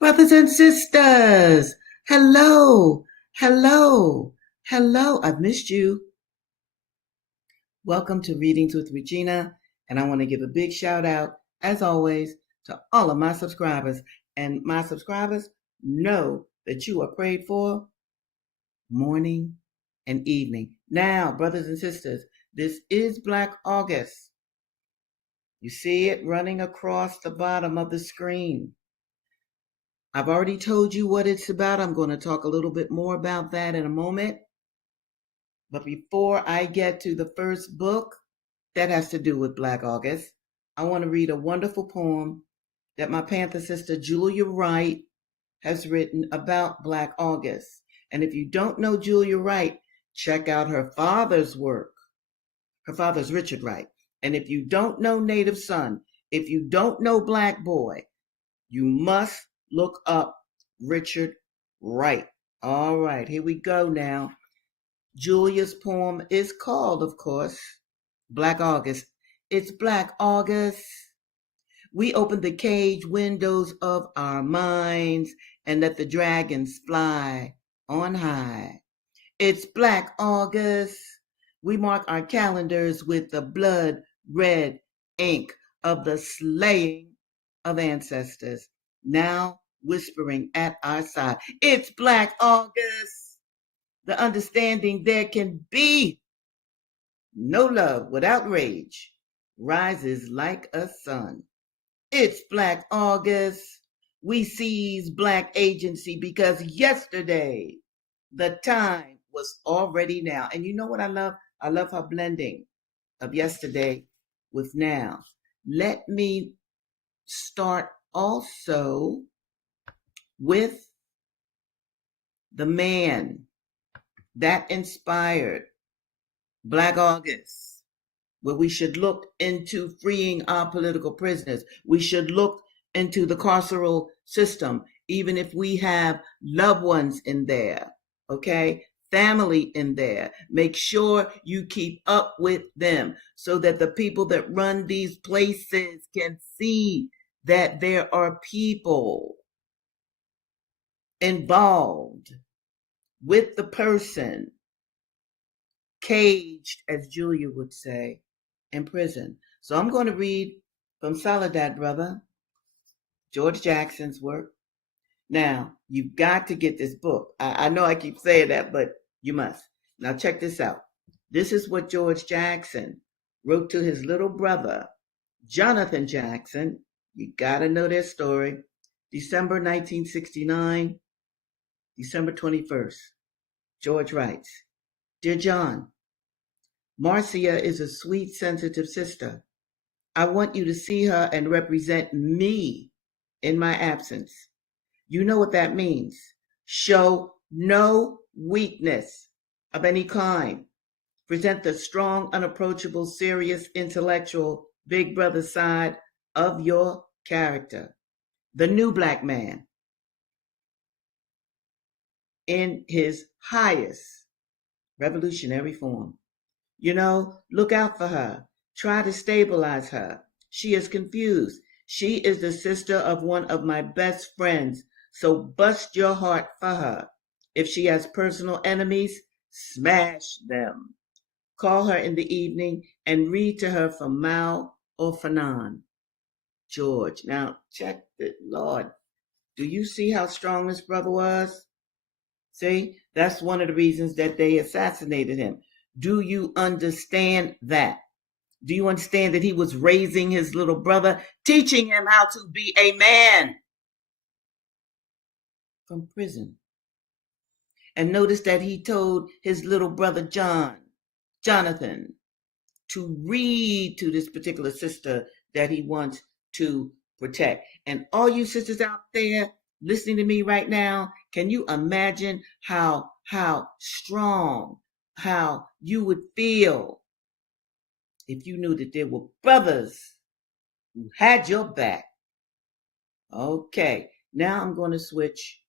Brothers and sisters, hello, hello, hello. I've missed you. Welcome to Readings with Regina, and I want to give a big shout out, as always, to all of my subscribers. And my subscribers know that you are prayed for morning and evening. Now, brothers and sisters, this is Black August. You see it running across the bottom of the screen. I've already told you what it's about. I'm going to talk a little bit more about that in a moment. But before I get to the first book that has to do with Black August, I want to read a wonderful poem that my Panther sister Julia Wright has written about Black August. And if you don't know Julia Wright, check out her father's work. Her father's Richard Wright. And if you don't know Native Son, if you don't know Black Boy, you must look up Richard Wright. All right, here we go now. Julia's poem is called, of course, Black August. It's Black August. We open the cage windows of our minds and let the dragons fly on high. It's Black August. We mark our calendars with the blood red ink of the slaying of ancestors, now whispering at our side. It's Black August. The understanding there can be no love without rage rises like a sun. It's Black August. We seize Black agency because yesterday the time was already now. And you know what I love? I love her blending of yesterday with now. Let me start also with the man that inspired Black August, where we should look into freeing our political prisoners. We should look into the carceral system, even if we have loved ones in there, okay? Family in there. Make sure you keep up with them so that the people that run these places can see that there are people involved with the person, caged, as Julia would say, in prison. So I'm going to read from Soledad Brother, George Jackson's work. Now, you've got to get this book. I know I keep saying that, but you must. Now, check this out. This is what George Jackson wrote to his little brother, Jonathan Jackson. You got to know their story. December 1969, December 21st. George writes, Dear John, Marcia is a sweet, sensitive sister. I want you to see her and represent me in my absence. You know what that means. Show no weakness of any kind. Present the strong, unapproachable, serious, intellectual, big brother side of your character. The new Black man in his highest revolutionary form. You know, look out for her. Try to stabilize her. She is confused. She is the sister of one of my best friends, so bust your heart for her. If she has personal enemies, smash them. Call her in the evening and read to her from Mao or Fanon. George. Now, check it, Lord. Do you see how strong this brother was? See, that's one of the reasons that they assassinated him. Do you understand that? Do you understand that he was raising his little brother, teaching him how to be a man from prison? And notice that he told his little brother Jonathan, to read to this particular sister that he wants to protect. And all you sisters out there listening to me right now, can you imagine how strong, how you would feel if you knew that there were brothers who had your back? Okay, now I'm going to switch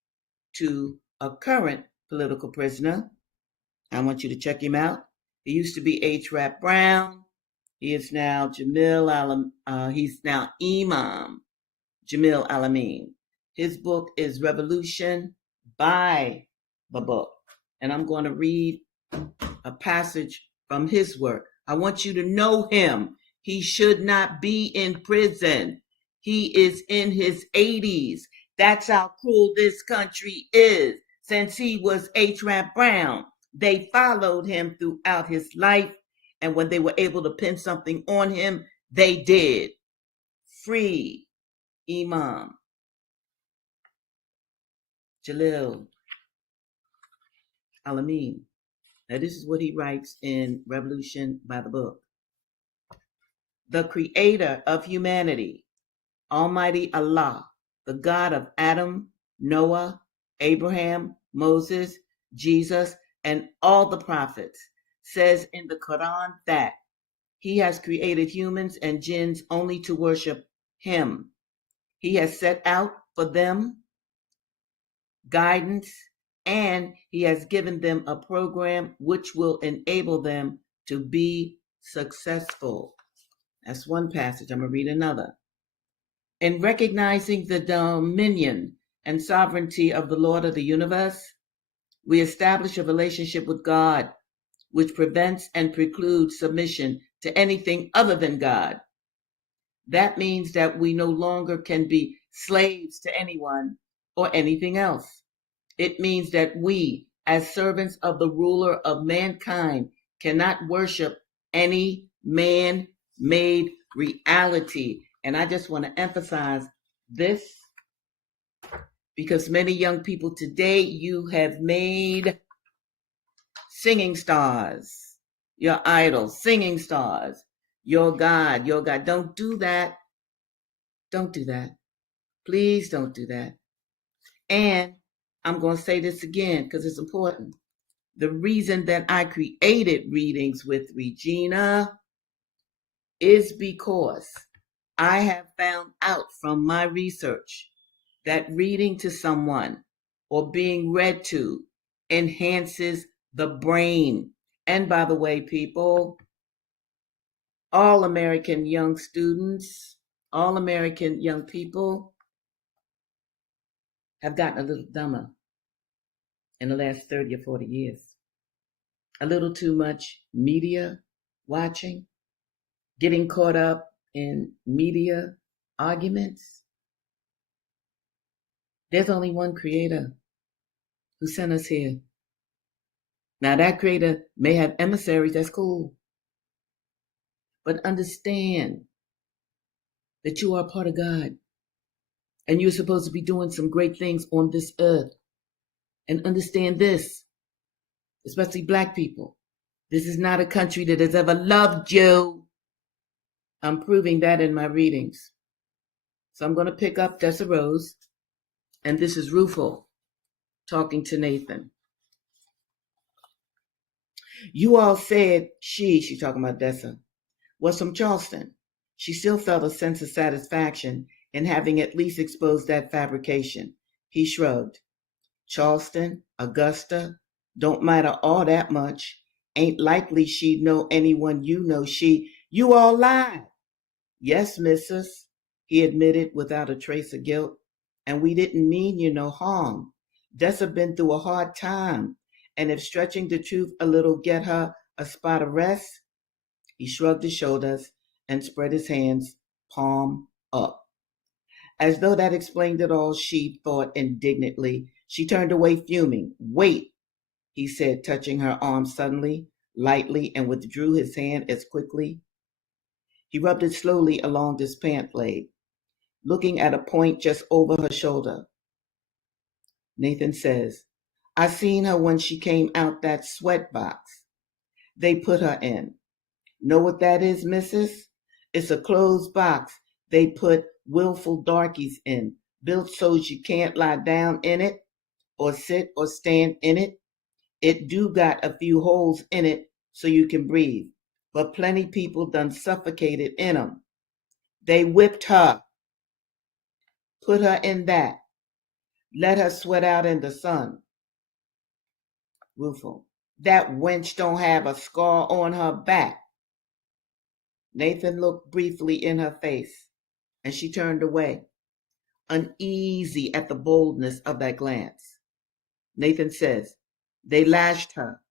to a current political prisoner. I want you to check him out. He used to be H. Rap Brown. He is now he's now Imam Jamil Al Amin. His book is Revolution by the Book. And I'm going to read a passage from his work. I want you to know him. He should not be in prison. He is in his 80s. That's how cruel this country is. Since he was H. Rap Brown, they followed him throughout his life. And when they were able to pin something on him, they did. Free Imam Jamil Al Amin. Now, this is what he writes in Revolution by the Book. The creator of humanity, Almighty Allah, the God of Adam, Noah, Abraham, Moses, Jesus, and all the prophets, says in the Quran that he has created humans and jinns only to worship him. He has set out for them guidance, and he has given them a program which will enable them to be successful. That's one passage. I'm going to read another. In recognizing the dominion and sovereignty of the Lord of the universe, we establish a relationship with God which prevents and precludes submission to anything other than God. That means that we no longer can be slaves to anyone or anything else. It means that we, as servants of the ruler of mankind, cannot worship any man-made reality. And I just want to emphasize this because many young people today, you have made singing stars, your idols, singing stars, your God, your God. Don't do that. Don't do that. Please don't do that. And I'm going to say this again because it's important. The reason that I created Readings with Regina is because I have found out from my research that reading to someone or being read to enhances the brain. And by the way, people, all American young students, all American young people have gotten a little dumber in the last 30 or 40 years. A little too much media watching, getting caught up in media arguments. There's only one creator who sent us here. Now that creator may have emissaries, that's cool. But understand that you are part of God. And you're supposed to be doing some great things on this earth. And understand this, especially Black people. This is not a country that has ever loved you. I'm proving that in my readings. So I'm going to pick up Dessa Rose. And this is Rufo talking to Nathan. You all said she's talking about Dessa, was from Charleston. She still felt a sense of satisfaction in having at least exposed that fabrication. He shrugged. Charleston, Augusta, don't matter all that much. Ain't likely she'd know anyone you know. You all lied. Yes, missus, he admitted without a trace of guilt. And we didn't mean you no harm. Dessa been through a hard time. And if stretching the truth a little get her a spot of rest, he shrugged his shoulders and spread his hands, palm up. As though that explained it all, she thought indignantly. She turned away fuming. Wait, he said, touching her arm suddenly, lightly, and withdrew his hand as quickly. He rubbed it slowly along his pant leg, looking at a point just over her shoulder. Nathan says, I seen her when she came out that sweat box they put her in. Know what that is, missus? It's a closed box they put willful darkies in, built so you can't lie down in it or sit or stand in it. It do got a few holes in it so you can breathe, but plenty people done suffocated in 'em. They whipped her, put her in that, let her sweat out in the sun. Rufo, that wench don't have a scar on her back. Nathan looked briefly in her face, and she turned away. uneasy at the boldness of that glance. Nathan says, they lashed her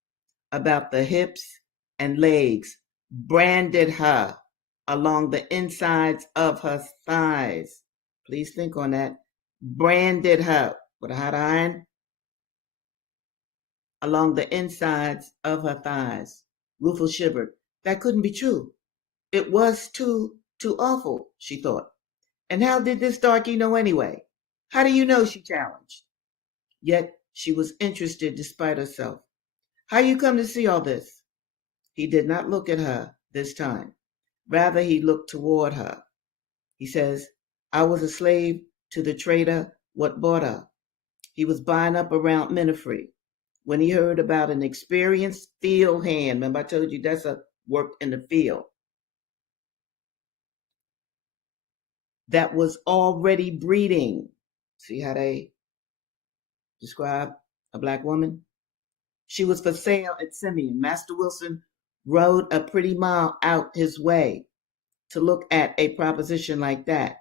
about the hips and legs, branded her along the insides of her thighs. Please think on that. Branded her with a hot iron along the insides of her thighs. Rufus shivered. That couldn't be true. It was too awful, she thought. And how did this darky know anyway? How do you know? She challenged. Yet she was interested despite herself. How you come to see all this? He did not look at her this time. Rather, he looked toward her. He says, I was a slave to the trader what bought her. He was buying up around Menifree when he heard about an experienced field hand. Remember I told you Dessa worked in the field. That was already breeding. See how they describe a black woman? She was for sale at Simeon. Master Wilson rode a pretty mile out his way to look at a proposition like that.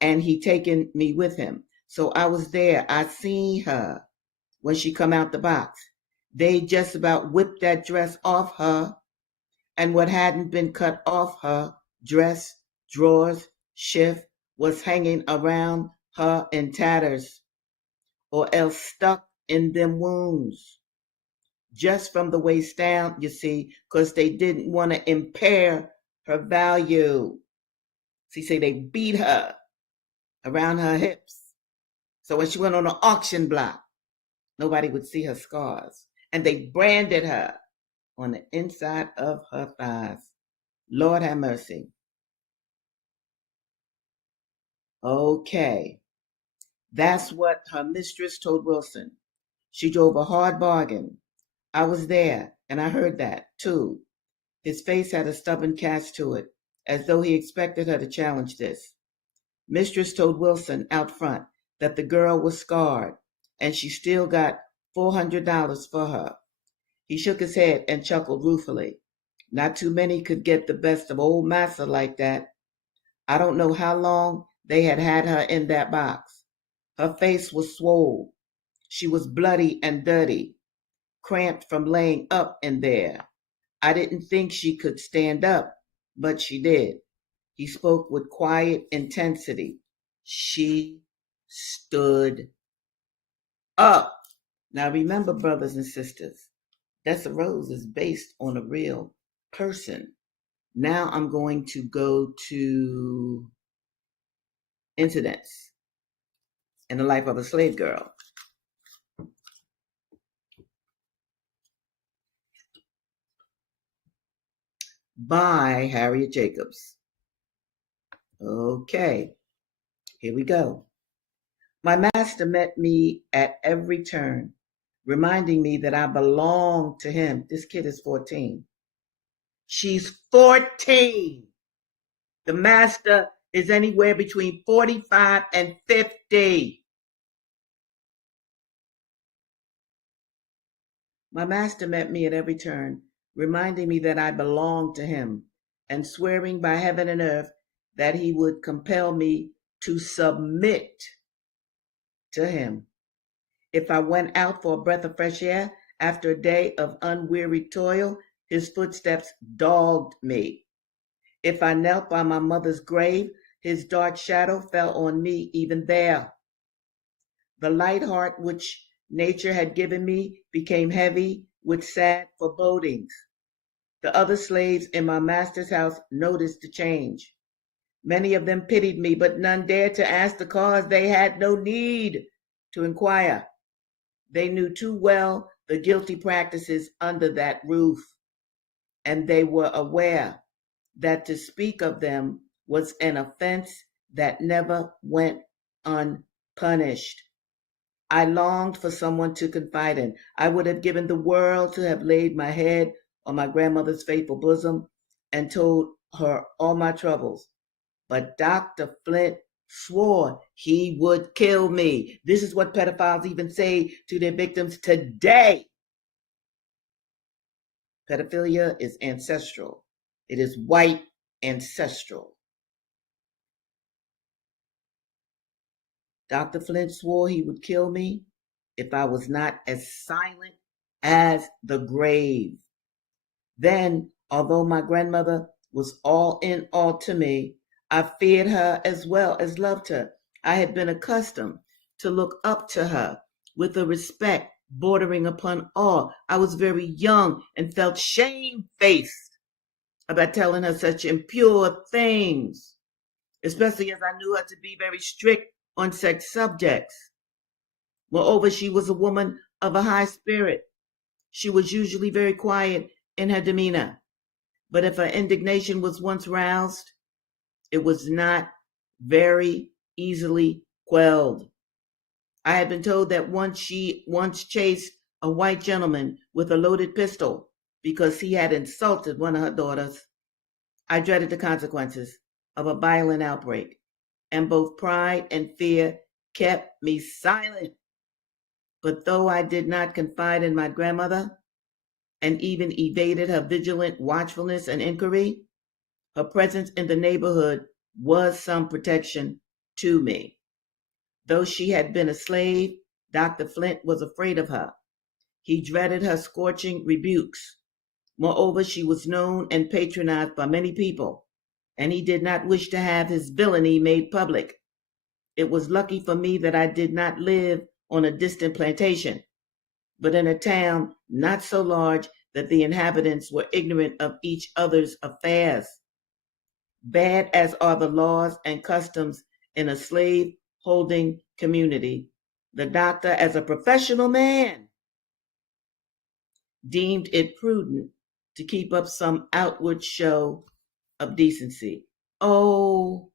And he taken me with him. So I was there. I seen her when she come out the box. They just about whipped that dress off her, and what hadn't been cut off her dress, drawers, shift was hanging around her in tatters, or else stuck in them wounds. Just from the waist down, you see, because they didn't want to impair her value. See, say they beat her around her hips. So when she went on an auction block, nobody would see her scars. And they branded her on the inside of her thighs. Lord have mercy. Okay. That's what her mistress told Wilson. She drove a hard bargain. I was there, and I heard that, too. His face had a stubborn cast to it, as though he expected her to challenge this. Mistress told Wilson out front that the girl was scarred, and she still got $400 for her. He shook his head and chuckled ruefully. Not too many could get the best of old massa like that. I don't know how long they had her in that box. Her face was swole. She was bloody and dirty, cramped from laying up in there. I didn't think she could stand up, but she did. He spoke with quiet intensity. She stood up. Now remember, brothers and sisters, Dessa Rose is based on a real person. Now I'm going to go to incidents in the life of a slave girl. By Harriet Jacobs. Okay, here we go. My master met me at every turn, reminding me that I belong to him. This kid is 14. She's 14. The master is anywhere between 45 and 50. My master met me at every turn, reminding me that I belonged to him, and swearing by heaven and earth that he would compel me to submit to him. If I went out for a breath of fresh air after a day of unwearied toil, his footsteps dogged me. If I knelt by my mother's grave, his dark shadow fell on me even there. The light heart which nature had given me became heavy with sad forebodings. The other slaves in my master's house noticed the change. Many of them pitied me, but none dared to ask the cause. They had no need to inquire. They knew too well the guilty practices under that roof, and they were aware that to speak of them was an offense that never went unpunished. I longed for someone to confide in. I would have given the world to have laid my head on my grandmother's faithful bosom and told her all my troubles. But Dr. Flint swore he would kill me. This is what pedophiles even say to their victims today. Pedophilia is ancestral. It is white ancestral. Dr. Flint swore he would kill me if I was not as silent as the grave. Then, although my grandmother was all in all to me, I feared her as well as loved her. I had been accustomed to look up to her with a respect bordering upon awe. I was very young and felt shamefaced about telling her such impure things, especially as I knew her to be very strict on such subjects. Moreover, she was a woman of a high spirit. She was usually very quiet in her demeanor, but if her indignation was once roused, it was not very easily quelled. I had been told that she once chased a white gentleman with a loaded pistol because he had insulted one of her daughters. I dreaded the consequences of a violent outbreak, and both pride and fear kept me silent. But though I did not confide in my grandmother, and even evaded her vigilant watchfulness and inquiry, her presence in the neighborhood was some protection to me. Though she had been a slave, Dr. Flint was afraid of her. He dreaded her scorching rebukes. Moreover, she was known and patronized by many people, and he did not wish to have his villainy made public. It was lucky for me that I did not live on a distant plantation, but in a town not so large that the inhabitants were ignorant of each other's affairs. Bad as are the laws and customs in a slave-holding community, the doctor, as a professional man, deemed it prudent to keep up some outward show of decency. Oh,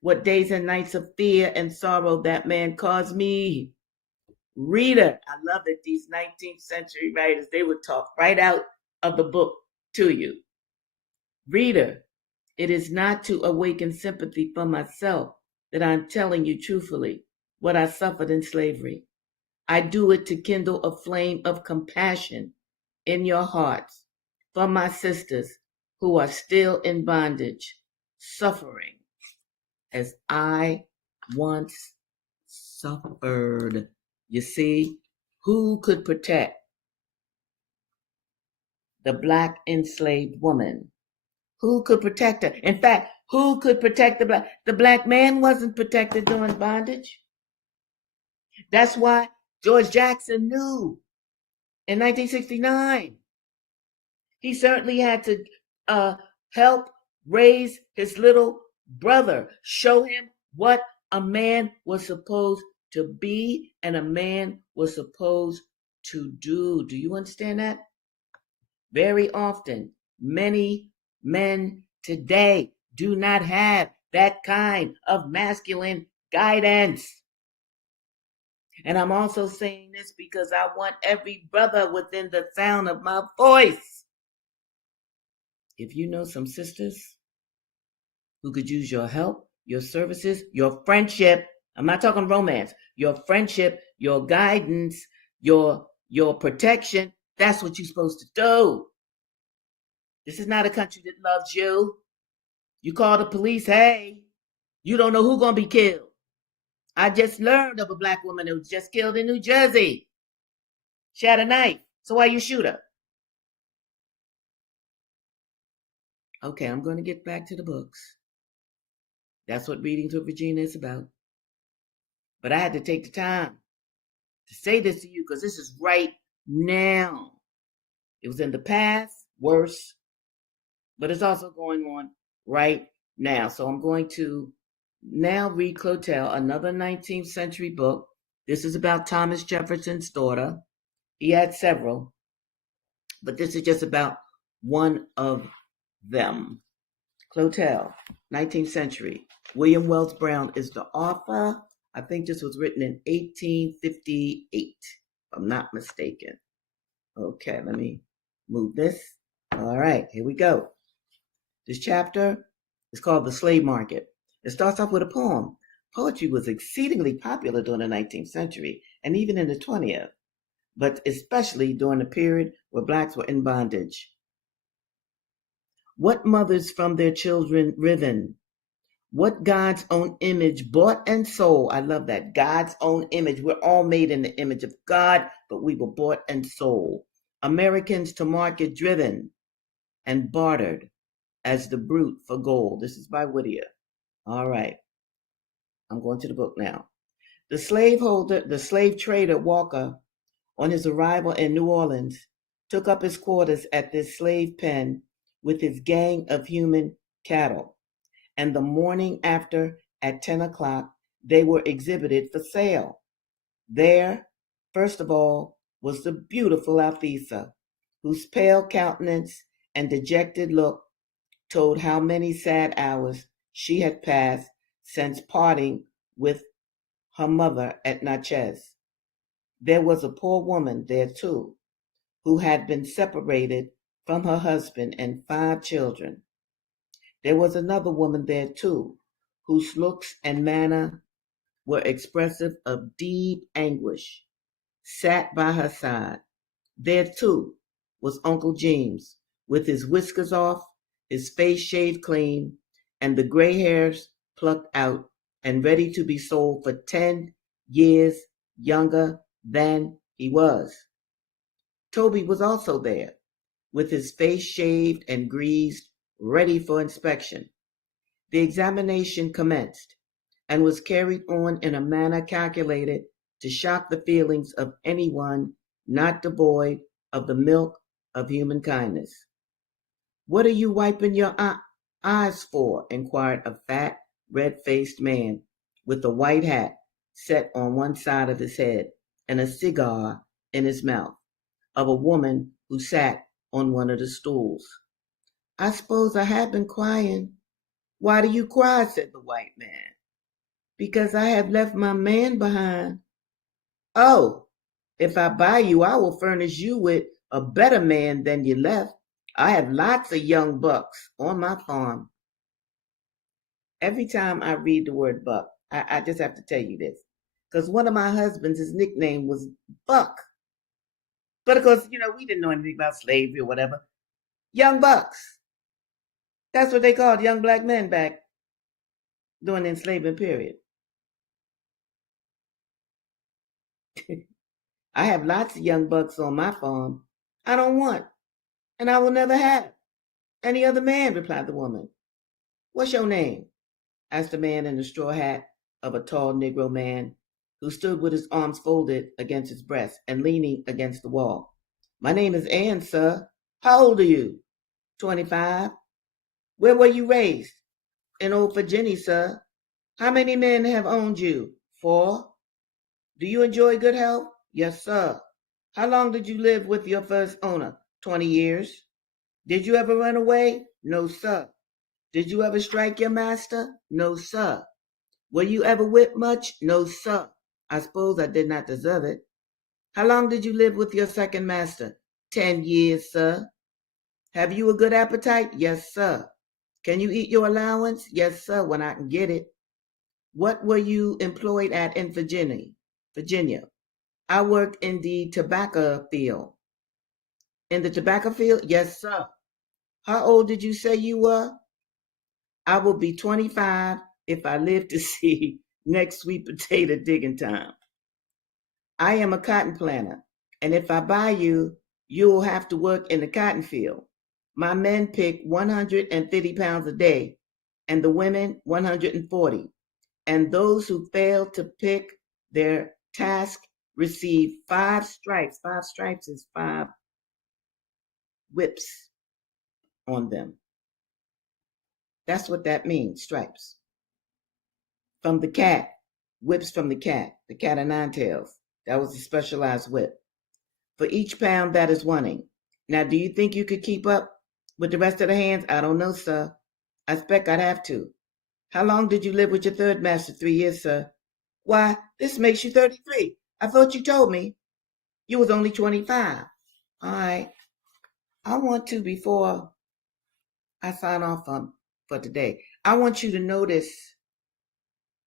what days and nights of fear and sorrow that man caused me. Reader, I love it. These 19th century writers, they would talk right out of the book to you. Reader, it is not to awaken sympathy for myself that I'm telling you truthfully what I suffered in slavery. I do it to kindle a flame of compassion in your hearts for my sisters who are still in bondage, suffering as I once suffered. You see, who could protect the Black enslaved woman? Who could protect her? In fact, who could protect the Black? The Black man wasn't protected during bondage. That's why George Jackson knew in 1969 he certainly had to help raise his little brother, show him what a man was supposed to be and a man was supposed to do. Do you understand that? Very often, many men today do not have that kind of masculine guidance. And I'm also saying this because I want every brother within the sound of my voice. If you know some sisters who could use your help, your services, your friendship, I'm not talking romance, your friendship, your guidance, your protection, that's what you're supposed to do. This is not a country that loves you. You call the police, hey, you don't know who's going to be killed. I just learned of a Black woman who was just killed in New Jersey. She had a knife. So why you shoot her? Okay, I'm going to get back to the books. That's what Readings with Regina is about. But I had to take the time to say this to you because this is right now. It was in the past, worse, but it's also going on right now. So I'm going to now read Clotel, another 19th century book. This is about Thomas Jefferson's daughter. He had several, but this is just about one of them. Clotel, 19th century. William Wells Brown is the author. I think this was written in 1858, if I'm not mistaken. Okay, let me move this. All right, here we go. This chapter is called The Slave Market. It starts off with a poem. Poetry was exceedingly popular during the 19th century and even in the 20th, but especially during the period where Blacks were in bondage. What mothers from their children riven? What God's own image bought and sold. I love that. God's own image. We're all made in the image of God, but we were bought and sold. Americans to market driven and bartered as the brute for gold. This is by Whittier. All right. I'm going to the book now. The slave trader Walker, on his arrival in New Orleans, took up his quarters at this slave pen with his gang of human cattle. And the morning after, at 10 o'clock, they were exhibited for sale. There, first of all, was the beautiful Althesa, whose pale countenance and dejected look told how many sad hours she had passed since parting with her mother at Natchez. There was a poor woman there too, who had been separated from her husband and 5 children. There was another woman there too, whose looks and manner were expressive of deep anguish, sat by her side. There too was Uncle James, with his whiskers off, his face shaved clean, and the gray hairs plucked out and ready to be sold for 10 years younger than he was. Toby was also there, with his face shaved and greased, ready for inspection. The examination commenced and was carried on in a manner calculated to shock the feelings of anyone not devoid of the milk of human kindness. "What are you wiping your eyes for?" inquired a fat, red-faced man with a white hat set on one side of his head and a cigar in his mouth, of a woman who sat on one of the stools. "I suppose I have been crying." "Why do you cry?" said the white man. "Because I have left my man behind." "Oh, if I buy you, I will furnish you with a better man than you left. I have lots of young bucks on my farm." Every time I read the word buck, I just have to tell you this. Because one of my husbands, his nickname was Buck. But of course, we didn't know anything about slavery or whatever. Young bucks. That's what they called young black men back during the enslavement period. "I have lots of young bucks on my farm. I don't want, and I will never have, any other man," replied the woman. "What's your name?" asked the man in the straw hat of a tall Negro man who stood with his arms folded against his breast and leaning against the wall. "My name is Ann, sir." "How old are you?" 25. "Where were you raised?" "In Old Virginia, sir." "How many men have owned you?" "4. "Do you enjoy good health?" "Yes, sir." "How long did you live with your first owner?" 20 years. "Did you ever run away?" "No, sir." "Did you ever strike your master?" "No, sir." "Were you ever whipped much?" "No, sir." "I suppose I did not deserve it." "How long did you live with your second master?" 10 years, sir." "Have you a good appetite?" "Yes, sir." "Can you eat your allowance?" "Yes, sir, when I can get it." "What were you employed at in Virginia?" "Virginia. I worked in the tobacco field." "In the tobacco field?" "Yes, sir." "How old did you say you were?" "I will be 25 if I live to see next sweet potato digging time." "I am a cotton planter, and if I buy you, you will have to work in the cotton field. My men pick 150 pounds a day, and the women 140. And those who fail to pick their task receive 5 stripes. 5 stripes is 5 whips on them. That's what that means, stripes. From the cat, whips from the cat o' nine tails. That was a specialized whip. For each pound that is wanting. Now, do you think you could keep up with the rest of the hands? I don't know, sir. I expect I'd have to. How long did you live with your third master? 3 years, sir. Why, this makes you 33. I thought you told me you was only 25. All right. I want to, before I sign off for today, I want you to notice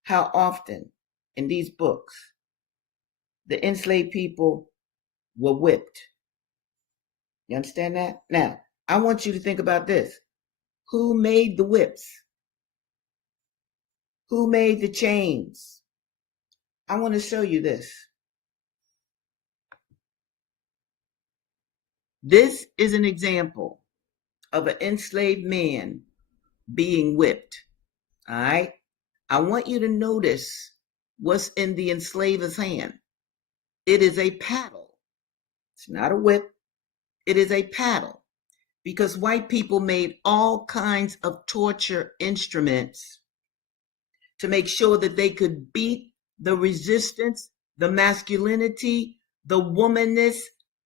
how often in these books the enslaved people were whipped. You understand that? Now, I want you to think about this. Who made the whips? Who made the chains? I want to show you this. This is an example of an enslaved man being whipped. All right? I want you to notice what's in the enslaver's hand. It is a paddle. It's not a whip. It is a paddle. Because white people made all kinds of torture instruments to make sure that they could beat the resistance, the masculinity, the womanness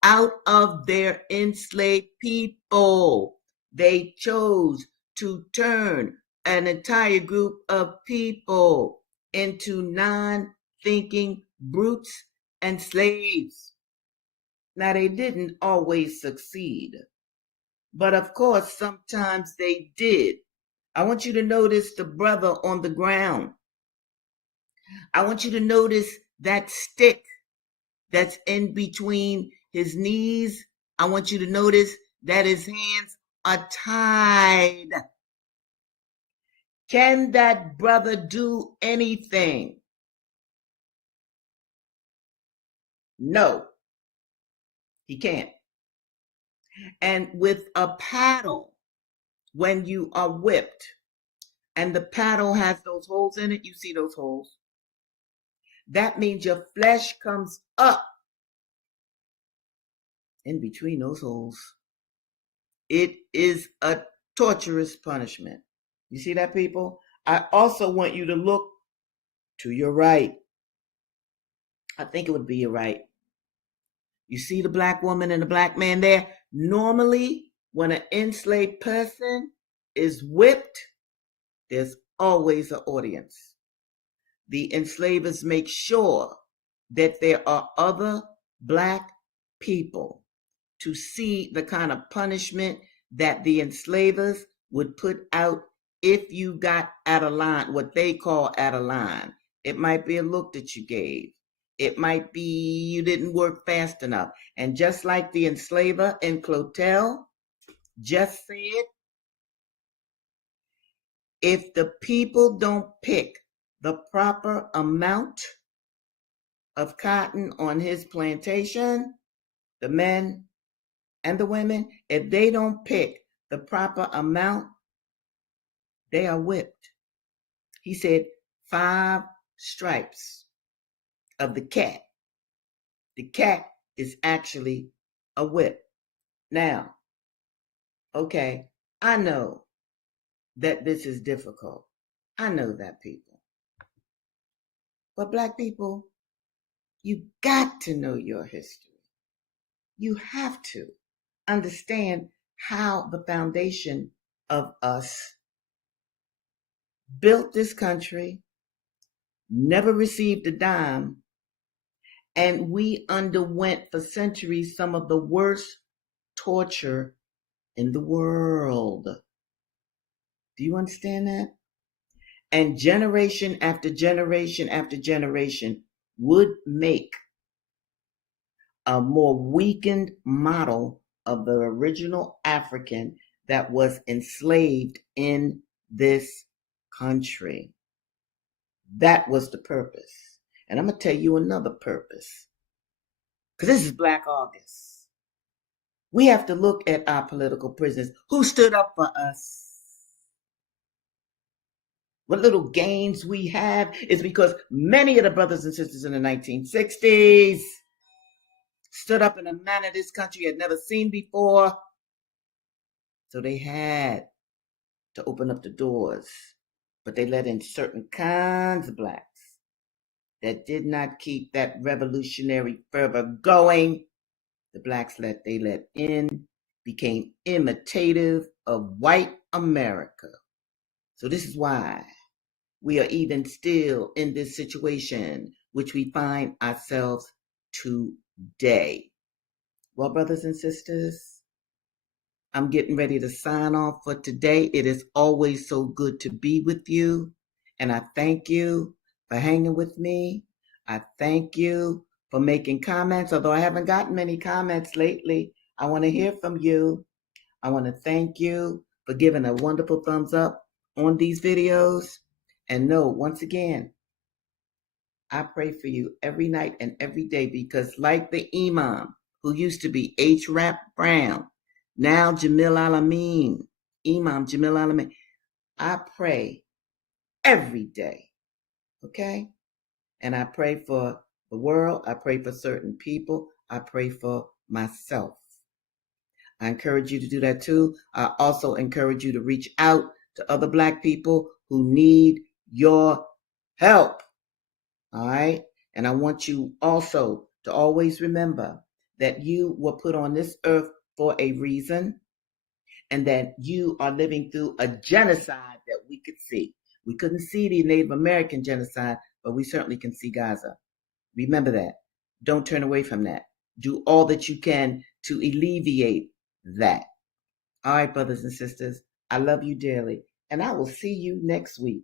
out of their enslaved people. They chose to turn an entire group of people into non-thinking brutes and slaves. Now, they didn't always succeed, but of course, sometimes they did. I want you to notice the brother on the ground. I want you to notice that stick that's in between his knees. I want you to notice that his hands are tied. Can that brother do anything? No, he can't. And with a paddle, when you are whipped, and the paddle has those holes in it, you see those holes? That means your flesh comes up in between those holes. It is a torturous punishment. You see that, people? I also want you to look to your right. I think it would be your right. You see the black woman and the black man there? Normally, when an enslaved person is whipped, there's always an audience. The enslavers make sure that there are other black people to see the kind of punishment that the enslavers would put out if you got out of line, what they call out of line. It might be a look that you gave. It might be you didn't work fast enough. And just like the enslaver in Clotel just said, if the people don't pick the proper amount of cotton on his plantation, the men and the women, if they don't pick the proper amount, they are whipped. He said 5 stripes of the cat. The cat is actually a whip. Now, okay, I know that this is difficult. I know that, people. But black people, you got to know your history. You have to understand how the foundation of us built this country, never received a dime, and we underwent for centuries some of the worst torture in the world. Do you understand that? And generation after generation after generation would make a more weakened model of the original African that was enslaved in this country. That was the purpose. And I'm going to tell you another purpose. Because this is Black August. We have to look at our political prisoners who stood up for us. What little gains we have is because many of the brothers and sisters in the 1960s stood up in a manner this country had never seen before. So they had to open up the doors. But they let in certain kinds of blacks that did not keep that revolutionary fervor going. The blacks they let in became imitative of white America. So this is why we are even still in this situation which we find ourselves today. Well, brothers and sisters, I'm getting ready to sign off for today. It is always so good to be with you. And I thank you for hanging with me. I thank you for making comments, although I haven't gotten many comments lately. I want to hear from you. I want to thank you for giving a wonderful thumbs up on these videos. And know, once again, I pray for you every night and every day because, like the Imam, who used to be H. Rap Brown, now Jamil Al Amin, Imam Jamil Al Amin, I pray every day, okay? And I pray for the world. I pray for certain people. I pray for myself. I encourage you to do that too. I also encourage you to reach out to other Black people who need your help. All right. And I want you also to always remember that you were put on this earth for a reason and that you are living through a genocide that we could see. We couldn't see the Native American genocide, but we certainly can see Gaza. Remember that. Don't turn away from that. Do all that you can to alleviate that. All right, brothers and sisters, I love you dearly, and I will see you next week.